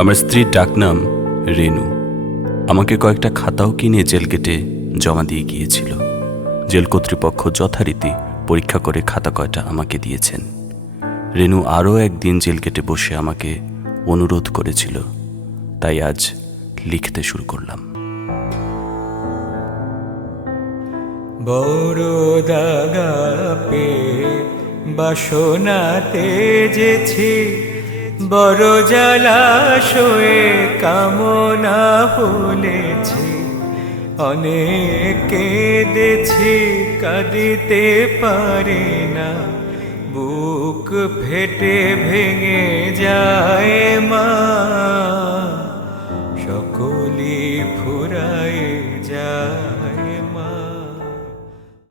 আমার স্ত্রীর ডাকনাম রেনু। আমাকে কয়েকটা খাতাও কিনে জেল গেটে জমা দিয়ে গিয়েছিল। জেল কর্তৃপক্ষ যথারীতি পরীক্ষা করে খাতা কয়টা আমাকে দিয়েছেন। রেনু আরও একদিন জেল গেটে বসে আমাকে অনুরোধ করেছিল, তাই আজ লিখতে শুরু করলাম। বড় দাগা পে বাসনাতে যেছি, বড় জলাশয়ে কামনা ভুলেছি। অনেক কেঁদেছি, কাঁদিতে পারি না, বুক ফেটে ভেঙে যায় মা, সকলি ফুরায় যায়।